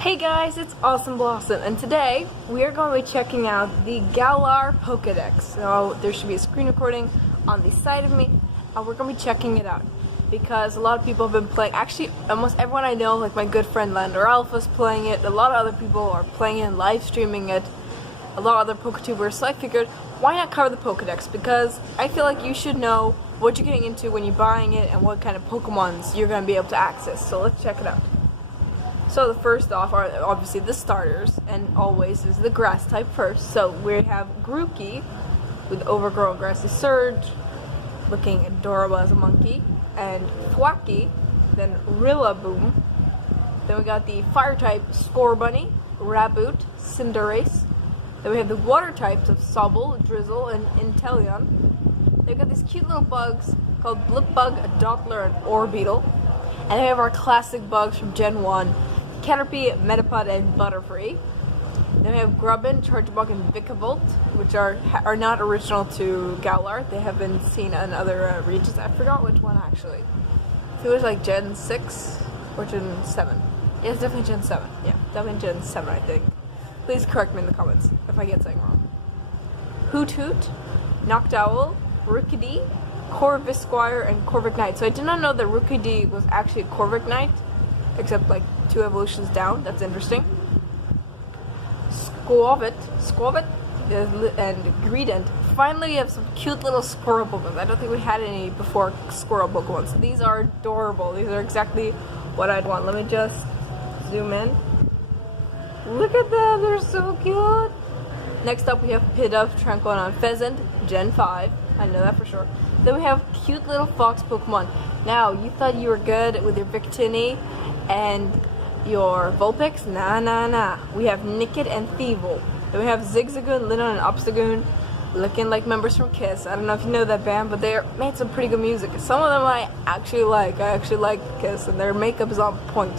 Hey guys, it's Awesome Blossom, and today we are going to be checking out the Galar Pokedex. So there should be a screen recording on the side of me, and we're going to be checking it out because a lot of people have been playing. Actually, almost everyone I know, like my good friend Lander Alpha's playing it. A lot of other people are playing it and live streaming it. A lot of other Poketubers. So I figured, why not cover the Pokedex? Because I feel like you should know what you're getting into when you're buying it and what kind of Pokemons you're going to be able to access. So let's check it out. So the first off are obviously the starters, and always is the grass type first. So we have Grookey with overgrown grassy surge, looking adorable as a monkey, and Thwackey, then Rillaboom. Then we got the fire type Scorbunny, Raboot, Cinderace. Then we have the water types of Sobble, Drizzle, and Inteleon. Then we got these cute little bugs called Blipbug, Doppler, and Orbeetle. And then we have our classic bugs from Gen 1. Caterpie, Metapod, and Butterfree. Then we have Grubbin, Charjabug, and Vikavolt, which are not original to Galar. They have been seen in other regions. I forgot which one actually. I think it was like Gen 6 or Gen 7. Yeah, it's definitely Gen 7. Yeah, definitely Gen 7, I think. Please correct me in the comments if I get something wrong. Hoot Hoot, Noctowl, Rookidee, Corvisquire, and Corviknight. So I did not know that Rookidee was actually a Corviknight, except like 2 evolutions down. That's interesting. Squavit, and Greedent. Finally, we have some cute little squirrel Pokemon. I don't think we had any before squirrel Pokemon. So these are adorable. These are exactly what I'd want. Let me just zoom in. Look at them. They're so cute. Next up, we have Pidove, Tranquilon, and Pheasant, Gen 5. I know that for sure. Then we have cute little fox Pokemon. Now, you thought you were good with your Victini and your Vulpix? Nah. We have Nickit and Thievul. Then we have Zigzagoon, Linoone, and Obstagoon, looking like members from Kiss. I don't know if you know that band, but they made some pretty good music. Some of them I actually like. I actually like Kiss, and their makeup is on point.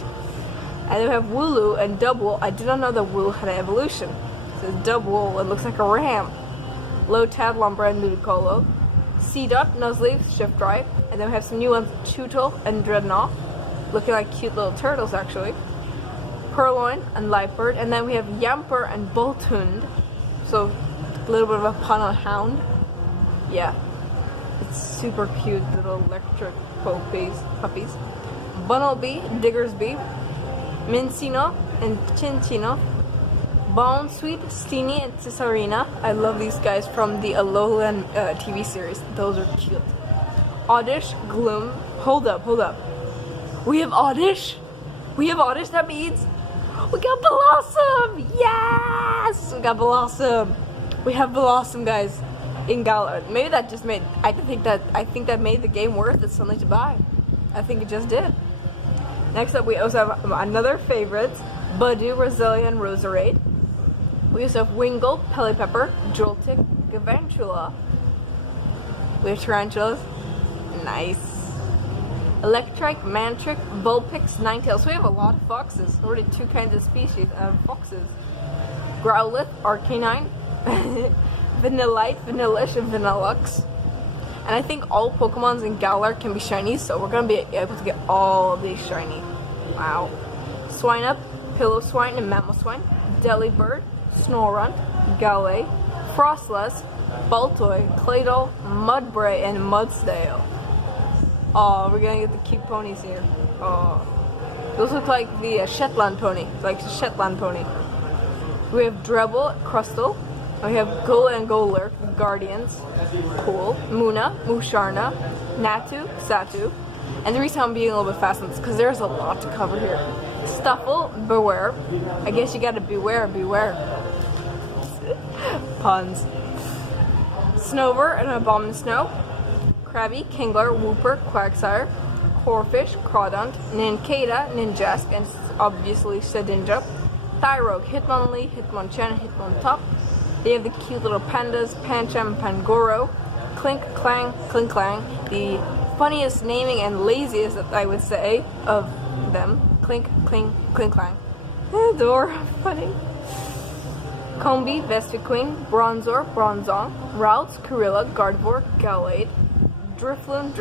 And then we have Wooloo and Double. I did not know that Wooloo had an evolution. It says Double, it looks like a ram. Lotad, Lumbra, and Ludicolo. Seedot, Nuzleaf, Shift Drive. And then we have some new ones, Chewtle and Dreadnought, looking like cute little turtles actually. Purloin and Lightbird. And then we have Yamper and Boltund. So a little bit of a pun on Hound. Yeah. It's super cute little electric puppies. Bunnelby, Diggersby, Mincino and Chinchino. Bounsweet, Steenie, and Cesarina. I love these guys from the Alolan TV series. Those are cute. Oddish, Gloom. Hold up. We have Oddish? That means we got Blossom! Yes! We got Blossom. We have Blossom, guys, in Galar. Maybe that just made, I think that made the game worth it suddenly to buy. I think it just did. Next up, we also have another favorite, Budew, Roselia, and Roserade. We also have Wingull, Pelipepper, Joltik, Gavantula. We have Tarantulas. Nice. Electrike, Mantric, Vulpix, Ninetales. So we have a lot of foxes. Already 2 kinds of species of foxes. Growlithe, Arcanine, Vanillite, Vanillish, and Vanillux. And I think all Pokemons in Galar can be shiny, so we're going to be able to get all of these shiny. Wow. Swinub, Pillow-Swine, and Mamoswine. Delibird, Snorunt, Galley, Frostless, Baltoy, Claydol, Mudbray, and Mudsdale. Oh, we're gonna get the cute ponies here. Oh, those look like the Shetland pony, We have Drebble, Crustle, and we have Gola and Golurk, the Guardians. Cool. Muna, Musharna, Natu, Satu. And the reason I'm being a little bit fast on this is because there's a lot to cover here. Stuffle, Beware. I guess you gotta beware. Puns. Snover and Abomasnow. Krabby, Kingler, Wooper, Quagsire. Corphish, Crawdont, Nincada, Ninjask, and obviously Shedinja. Thyrogue, Hitmonlee, Hitmonchan, and Hitmontop. They have the cute little pandas, Pancham, Pangoro. Clink, Clang, the funniest naming and laziest, I would say, of them. Clink, Cling, Clang. Adore, funny. Combi, Vespiquen, Bronzor, Bronzong, Routes, Kurilla, Gardevoir, Gallade, Drifloon,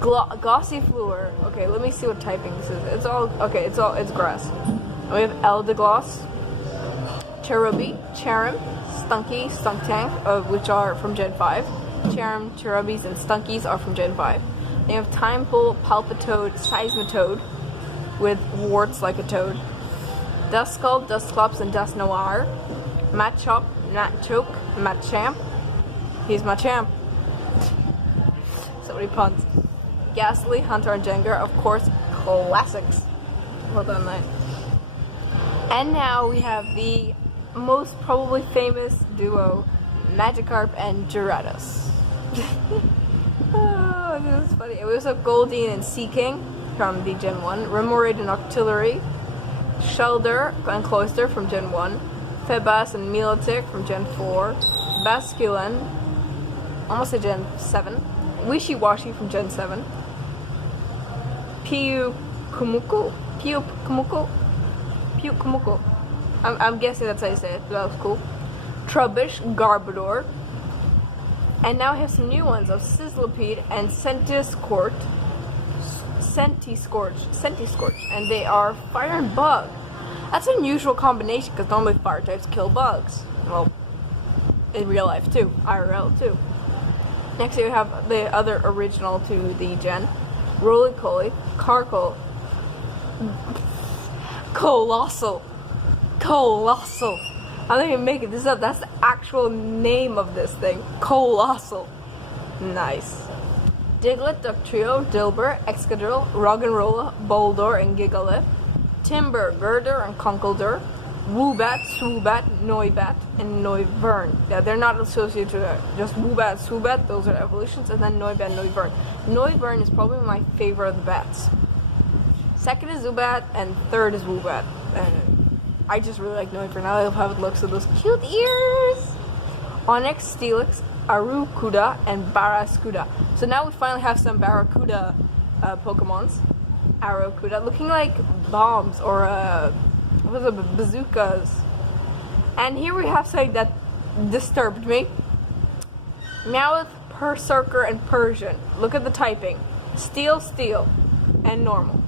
Gossifleur. Okay, let me see what typing this is. It's grass. We have Eldegoss, Cherubi, Cherim, Stunky, Stunktank, which are from Gen 5. Cherim, Cherubis, and Stunkies are from Gen 5. They have Timepool, Palpitoad, Seismitoad, with warts like a toad. Duskull, Dusclops, and Dusknoir. Machop, Matchoke, Machamp. He's Machamp. So many puns. Ghastly, Hunter, and Jengar, of course, classics. Well done, mate. And now we have the most probably famous duo, Magikarp and Gyarados. Oh, this is funny. It was a Goldeen and Seaking from the Gen 1, Remoraid and Octillery, Shellder and Cloyster from Gen 1, Feebas and Milotic from Gen 4, Basculin, almost a Gen 7, Wishy-Washy from Gen 7, Pyukumuku. I'm guessing that's how you say it, but that was cool. Trubbish, Garbodor. And now I have some new ones of Sizzlipede and Centiskorch. And they are Fire and Bug. That's an unusual combination because normally fire types kill bugs. Well, in real life too, IRL too. Next we have the other original to the gen. Roly-Poly, Carkle, Colossal. I'm not even making this up. That's the actual name of this thing. Colossal. Nice. Diglett, Dugtrio, Dilbur, Excadrill, Roggenrola, Boldor, and Gigalith. Timber, Girder, and Conkeldurr. Woobat, Swoobat, Noibat, and Noivern. Yeah, they're not associated to that. Just Woobat, Swoobat, those are evolutions, and then Noibat, Noivern. Noivern is probably my favorite of the bats. Second is Zubat, and third is Woobat. And I just really like Noivern. I love how it looks with those cute ears. Onyx, Steelix, Arrokuda, and Barraskewda. So now we finally have some Barracuda Pokemons. Arrokuda, looking like bombs or what was it, bazookas. And here we have something that disturbed me. Meowth, Berserker, and Persian. Look at the typing. Steel, Steel, and normal.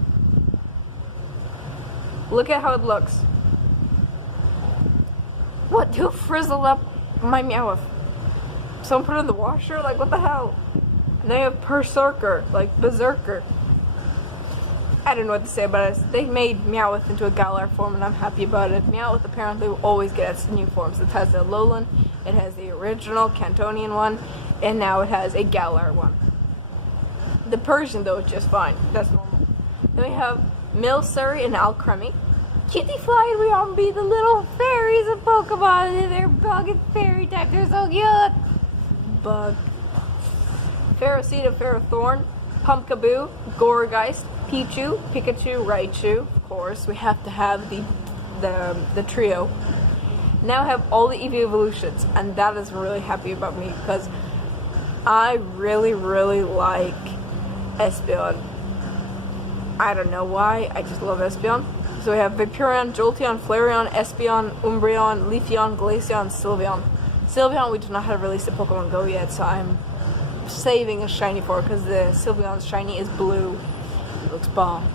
Look at how it looks. What? Who frizzled up my Meowth? Someone put it in the washer? Like, what the hell? And they have Berserker, like Berserker. I don't know what to say about it. They made Meowth into a Galar form, and I'm happy about it. Meowth apparently will always get its new forms. It has the Alolan, it has the original Cantonian one, and now it has a Galar one. The Persian, though, is just fine. That's normal. Then we have Milcery and Alcremie. Kitty Fly and Riombi, the little fairies of Pokemon. They're bug and fairy type. They're so cute. Bug. Ferroseed, Ferrothorn, Pumpkaboo, Gourgeist, Pichu, Pikachu, Raichu. Of course, we have to have the trio. Now I have all the Eevee evolutions, and that is really happy about me because I really like Espeon. I don't know why, I just love Espeon. So we have Vaporeon, Jolteon, Flareon, Espeon, Umbreon, Leafeon, Glaceon, Sylveon. Sylveon we do not have released a Pokemon Go yet, so I'm saving a shiny for it because the Sylveon's shiny is blue. It looks bomb.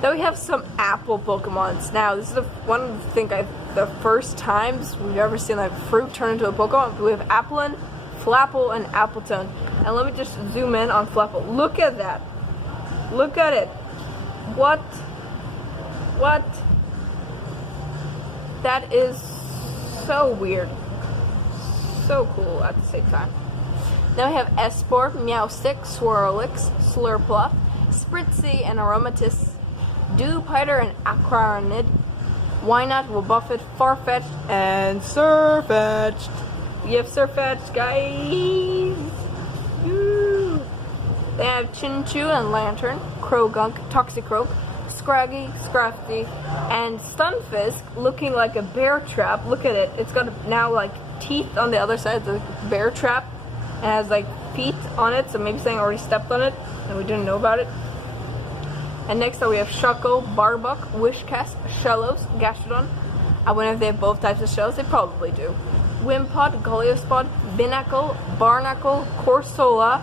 Then we have some apple Pokemons. Now this is one of the first times we've ever seen like fruit turn into a Pokemon. We have Applin, Flapple, and Appletun. And let me just zoom in on Flapple. Look at that. Look at it. What? That is so weird. So cool at the same time. Then we have Esport, Meowstic, Swirlix, Slurpluff, Spritzee, and Aromatisse, Dewpider, and Aquaranid, Wynaut, Wobbuffet, Farfetch'd, and Surfetch'd. We have Surfetch'd, guys! Woo. They have Chinchou and Lantern, Krogunk, Toxicroak, Scraggy, Scrafty, and Stunfisk, looking like a bear trap. Look at it. It's got now like teeth on the other side of the bear trap. It has like feet on it, so maybe something already stepped on it and we didn't know about it. And next up we have Shuckle, Barbuck, Wishcast, Shellos, Gastrodon. I wonder if they have both types of shells. They probably do. Wimpod, Goliathspod, Binacle, Barnacle, Corsola.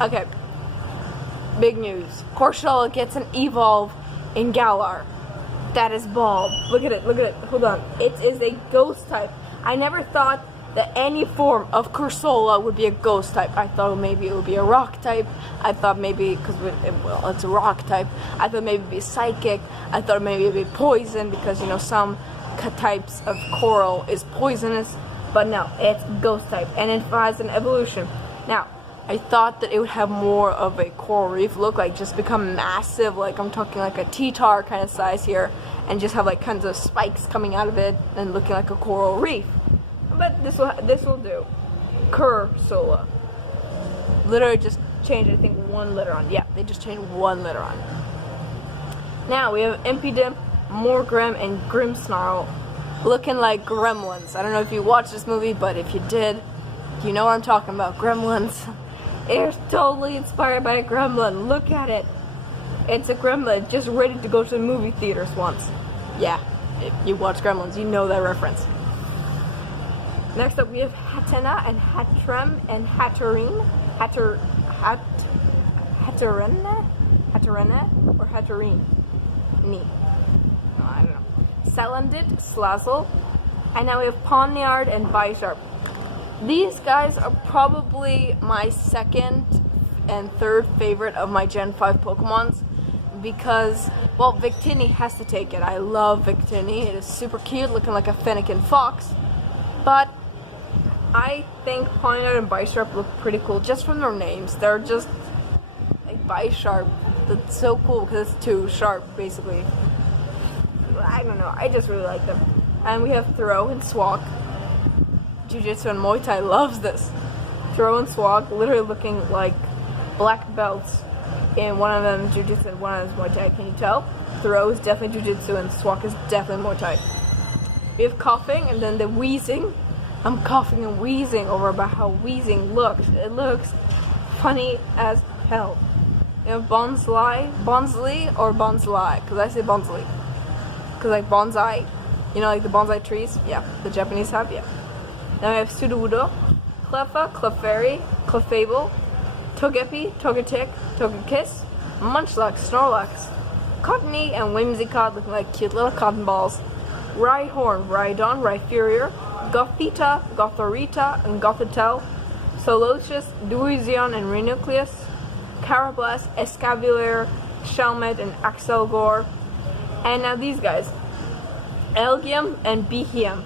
Okay. Big news. Corsola gets an evolve in Galar. That is Bulb. Look at it, look at it. Hold on. It is a ghost type. I never thought that any form of Cursola would be a ghost type. I thought maybe it would be a rock type. I thought maybe, because well, it's a rock type. I thought maybe it'd be psychic. I thought maybe it'd be poison because, you know, some types of coral is poisonous. But no, it's ghost type, and it has an evolution. Now, I thought that it would have more of a coral reef look, like just become massive, like I'm talking like a T-tar kind of size here, and just have like kinds of spikes coming out of it and looking like a coral reef. But this will do. Cursola. Literally just changed, I think, one letter on. Yeah, they just changed one letter on. Now we have Impidimp, Morgrim, and Grimmsnarl looking like gremlins. I don't know if you watched this movie, but if you did, you know what I'm talking about. Gremlins. It's totally inspired by a gremlin. Look at it. It's a gremlin just ready to go to the movie theaters once. Yeah, if you watch Gremlins, you know that reference. Next up we have Hatenna and Hatrem and Hatterene. Hatterene or Hatterene? No, I don't know. Salandit, Slazzle, and now we have Pawniard and Bisharp. These guys are probably my second and third favorite of my Gen 5 Pokemons because, well, Victini has to take it. I love Victini. It is super cute, looking like a Fennekin fox. But I think Pawniard and Bisharp look pretty cool just from their names. They're just like Bisharp. That's so cool because it's too sharp, basically. I don't know. I just really like them. And we have Throw and Swak. Jiu-Jitsu and Muay Thai loves this. Throw and Swag literally looking like black belts. And one of them Jiu-Jitsu and one of them is Muay Thai. Can you tell? Throw is definitely Jiu-Jitsu and Swag is definitely Muay Thai. We have Coughing and then the Wheezing. I'm coughing and wheezing over about how Wheezing looks. It looks funny as hell. We have Bonsly or Bonsly, because I say Bonsly. Because like bonsai, you know, like the bonsai trees? Yeah, the Japanese have, yeah. Then we have Sudowoodo, Cleffa, Clefairy, Clefable, Togepi, Togetic, Togekiss, Munchlax, Snorlax, Cottony, and Whimsicott looking like cute little cotton balls. Rhyhorn, Rhydon, Rhyperior, Gothita, Gothorita, and Gothitelle, Solocious, Duizion, and Rhinucleus, Carablast, Escavalier, Shelmet, and Axelgor. And now these guys, Elgium and Behium.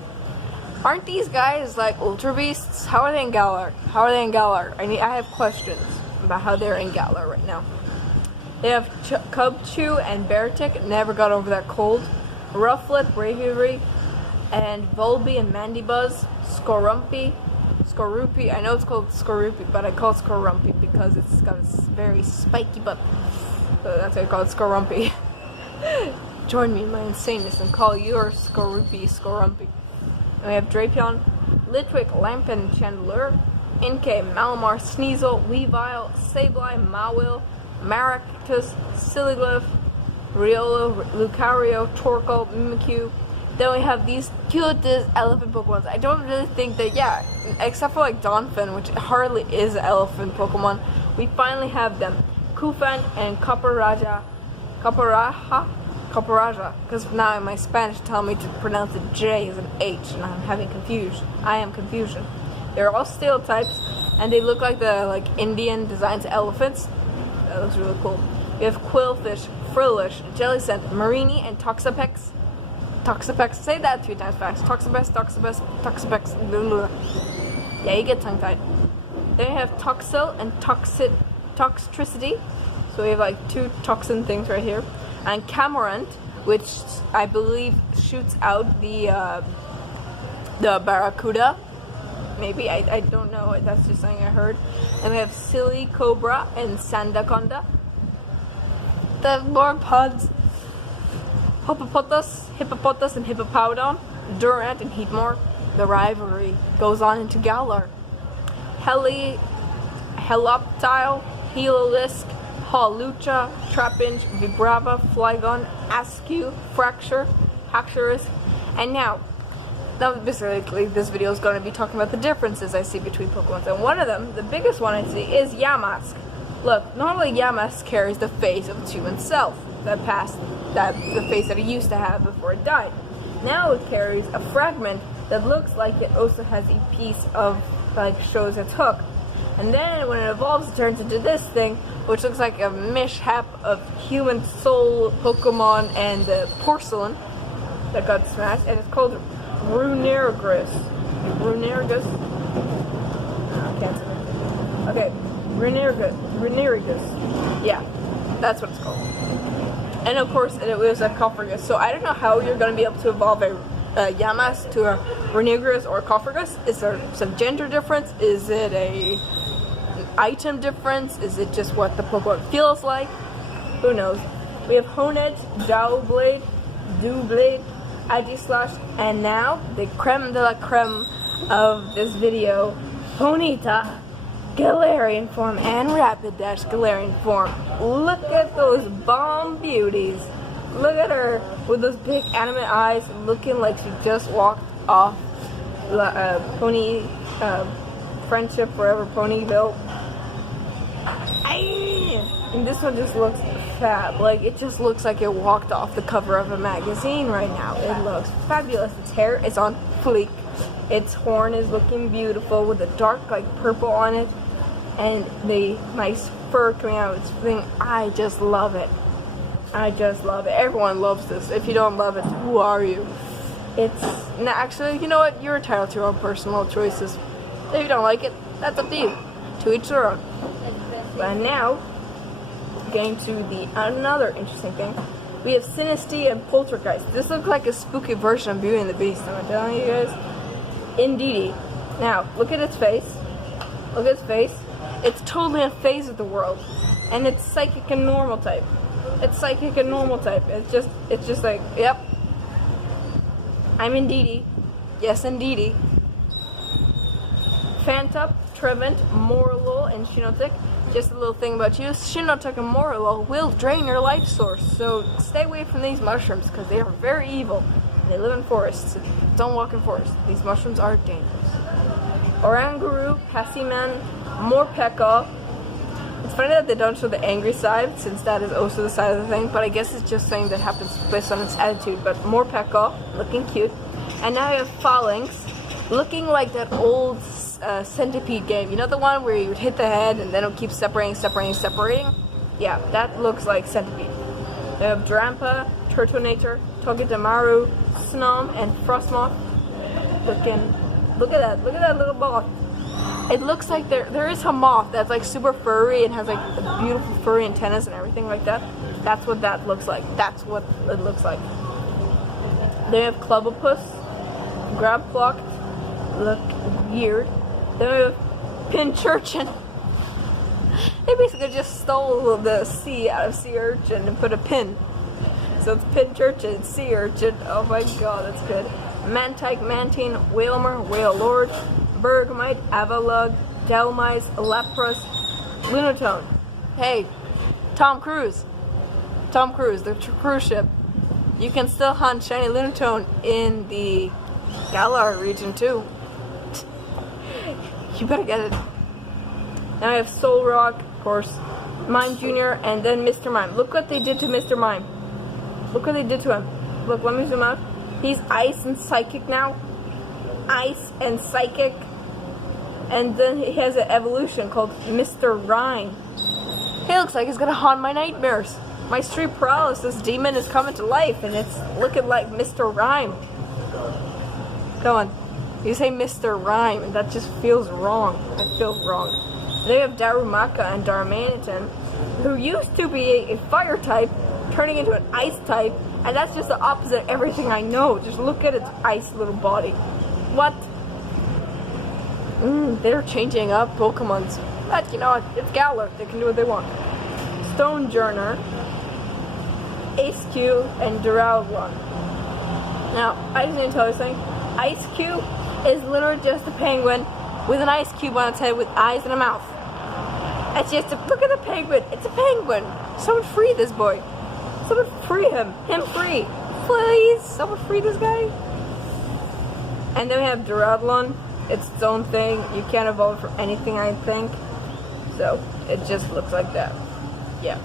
Aren't these guys like Ultra Beasts? How are they in Galar? How are they in Galar? I have questions about how they're in Galar right now. They have Cubchoo and Beartick, never got over that cold. Rufflet, Braviary, and Volby and Mandibuzz, Skorupi. I know it's called Skorupi, but I call it Skorumpy because it's got a very spiky butt. So that's why I call it Skorumpy. Join me in my insaneness and call your Skorupi Skorumpy. And we have Drapion, Litwick, Lampin, Chandelure, Inkay, Malamar, Sneasel, Weavile, Sableye, Mawile, Maractus, Siliglyph, Riolo, Lucario, Torkoal, Mimikyu. Then we have these cutest elephant Pokemon. I don't really think that, yeah, except for like Donphin, which hardly is an elephant Pokemon, we finally have them. Kufan and Caparaja, because now my Spanish tell me to pronounce the J as an H, and I'm having confusion. I am confusion. They're all steel types, and they look like the Indian designs elephants. That looks really cool. We have Quillfish, Frillish, Jellicent, Marini, and Toxapex. Toxapex. Say that 3 times fast. Toxapex. Yeah, you get tongue-tied. Then we have Toxel and Toxtricity. So we have like 2 toxin things right here. And Camarant, which I believe shoots out the Barracuda. Maybe, I don't know, that's just something I heard. And we have Silly Cobra and Sandaconda. The more puns. Hippopotas and Hippopowdon. Durant and Heatmore. The rivalry goes on into Galar. Heloptile, Helolisk, Hawlucha, Trapinch, Vibrava, Flygon, Askew, Fracture, Haxorus, and now basically this video is going to be talking about the differences I see between Pokemon. And one of them, the biggest one I see, is Yamask. Look, normally Yamask carries the face of its human self. that passed, that the face that it used to have before it died. Now it carries a fragment that looks like it also has a piece of, like, shows its hook. And then when it evolves, it turns into this thing, which looks like a mishap of human soul, Pokemon, and porcelain that got smashed, and it's called Runerigus. Runerigus? No, I can't say it. Okay, Runerigus. Yeah, that's what it's called. And of course, it was a Coffergus. So I don't know how you're going to be able to evolve a Yamas to a Runerigus or a Coffergus. Is there some gender difference? Is it an item difference? Is it just what the Pokemon feels like? Who knows? We have Honedge, Dowblade, Doublade, Aegislash, and now the creme de la creme of this video, Ponyta, Galarian form, and Rapidash Galarian form. Look at those bomb beauties. Look at her with those big anime eyes, looking like she just walked off Pony Friendship Forever Ponyville. And this one just looks fab. Like, it just looks like it walked off the cover of a magazine right now. It looks fabulous. Its hair is on fleek. Its horn is looking beautiful with a dark, like, purple on it. And the nice fur coming out of its thing. I just love it. I just love it. Everyone loves this. If you don't love it, who are you? It's... No, actually, you know what? You're entitled to your own personal choices. If you don't like it, that's up to you. To each their own. But now, getting to the another interesting thing, we have Sinistea and Poltergeist. This looks like a spooky version of Beauty and the Beast, am I telling you guys? Indeedy. Now, look at its face. Look at its face. It's totally in phase with the world. And it's psychic and normal type. It's psychic and normal type. It's just like, yep. I'm Indeedy. Yes, Indeedy. Phantup, Trevent, Morlul, and Shinotic. Just a little thing about you, Shinotic and Morlul will drain your life source, so stay away from these mushrooms because they are very evil. They live in forests. Don't walk in forests. These mushrooms are dangerous. Oranguru, Passiman, Morpeko. It's funny that they don't show the angry side, since that is also the side of the thing, but I guess it's just something that happens based on its attitude. But Morpeko, looking cute. And now you have Phalanx, looking like that old Centipede game. You know the one where you would hit the head and then it would keep separating? Yeah, that looks like Centipede. They have Drampa, Turtonator, Togedemaru, Snom, and Frostmoth. Look at that little moth. It looks like there is a moth that's like super furry and has like beautiful furry antennas and everything like that. That's what that looks like. That's what it looks like. They have Clubopus, Grabplocked, look weird. Then we have Pincurchin. They basically just stole the C out of sea urchin and put a pin. So it's Pincurchin, sea urchin. Oh my god, that's good. Mantike, Mantine, Whalmer, Whalelord, Bergmite, Avalug, Delmise, Lapras, Lunatone. Hey, Tom Cruise, the cruise ship. You can still hunt shiny Lunatone in the Galar region too. You better get it. Now I have Solrock, of course, Mime Jr., and then Mr. Mime. Look what they did to Mr. Mime. Look what they did to him. Look, let me zoom out. He's ice and psychic now. Ice and psychic. And then he has an evolution called Mr. Rhyme. He looks like he's gonna haunt my nightmares. My street paralysis demon is coming to life, and it's looking like Mr. Rhyme. Come on. You say Mr. Rhyme, and that just feels wrong. That feels wrong. They have Darumaka and Darmanitan, who used to be a fire type, turning into an ice type, and that's just the opposite of everything I know. Just look at its ice little body. What? They're changing up Pokemons. But you know what? It's Galar. They can do what they want. Stonejourner, Ace-Q, and Duraludon. Now, I just need to tell you something. Ice-Q is literally just a penguin with an ice cube on its head with eyes and a mouth. It's just look at the penguin. It's a penguin. Someone free this boy. Someone free him. Him free. Please. Someone free this guy. And then we have Duraludon. It's its own thing. You can't evolve it for anything, I think. So, it just looks like that. Yeah.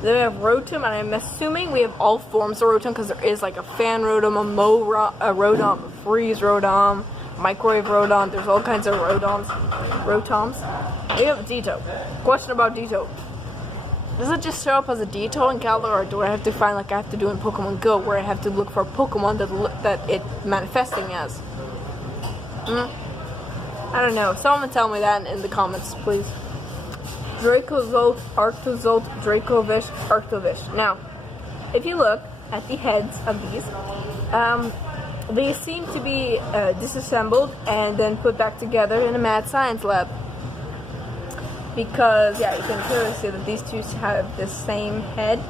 Then we have Rotom, and I'm assuming we have all forms of Rotom because there is like a Fan Rotom, a Rotom, a Freeze Rotom, Microwave Rotom. There's all kinds of Rotoms. We have Ditto. Question about Ditto. Does it just show up as a Ditto in Galar, or do I have to find like I have to do in Pokemon Go, where I have to look for a Pokemon that it manifesting as? I don't know. Someone tell me that in the comments, please. Dracozolt, Arctozolt, Dracovish, Arctovish. Now, if you look at the heads of these, they seem to be disassembled and then put back together in a mad science lab. Because, yeah, you can clearly see that these two have the same head,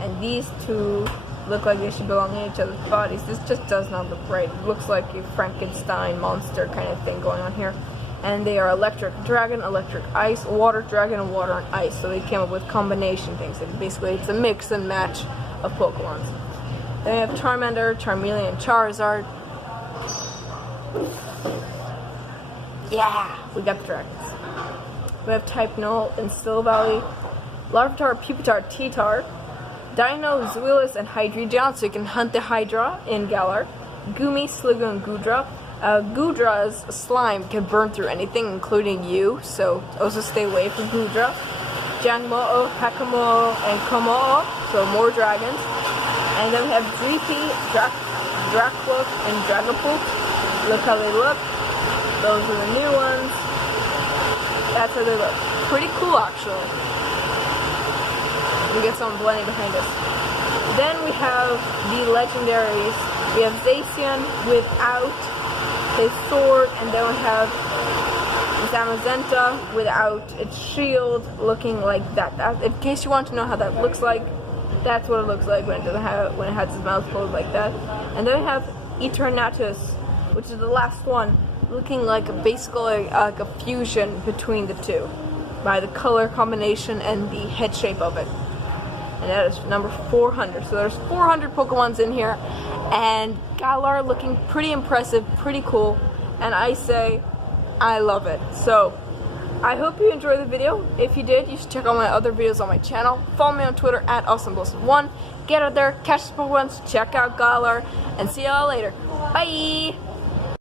and these two look like they should belong in each other's bodies. This just does not look right. It looks like a Frankenstein monster kind of thing going on here. And they are electric dragon, electric ice, water dragon, and water and ice. So they came up with combination things. And basically, it's a mix and match of Pokemons. Then we have Charmander, Charmeleon, and Charizard. Yeah, we got the dragons. We have Type Null in Still Valley, Larvitar, Pupitar, T-Tar, Dino, Zuilis, and Hydreigon, so you can hunt the Hydra in Galar. Gumi, Sligo, and Goodra. Goodra's slime can burn through anything, including you, so also stay away from Goodra. Jangmo-o, Hakamo, and Komo-o, so more dragons. And then we have Dreepy, Dracloak, and Dragapult. Look how they look. Those are the new ones. That's how they look. Pretty cool, actually. We get someone blending behind us. Then we have the legendaries. We have Zacian without his sword, and then we have Zamazenta without its shield, looking like that. In case you want to know how that looks like, that's what it looks like when it has its mouth closed like that. And then we have Eternatus, which is the last one, looking like basically like a fusion between the two by the color combination and the head shape of it. And that is number 400. So there's 400 Pokemons in here, and Galar looking pretty impressive, pretty cool, and I say I love it. So I hope you enjoyed the video. If you did, you should check out my other videos on my channel. Follow me on Twitter at AwesomeBlossom1. Get out there, catch some Pokemons, check out Galar, and see y'all later. Bye!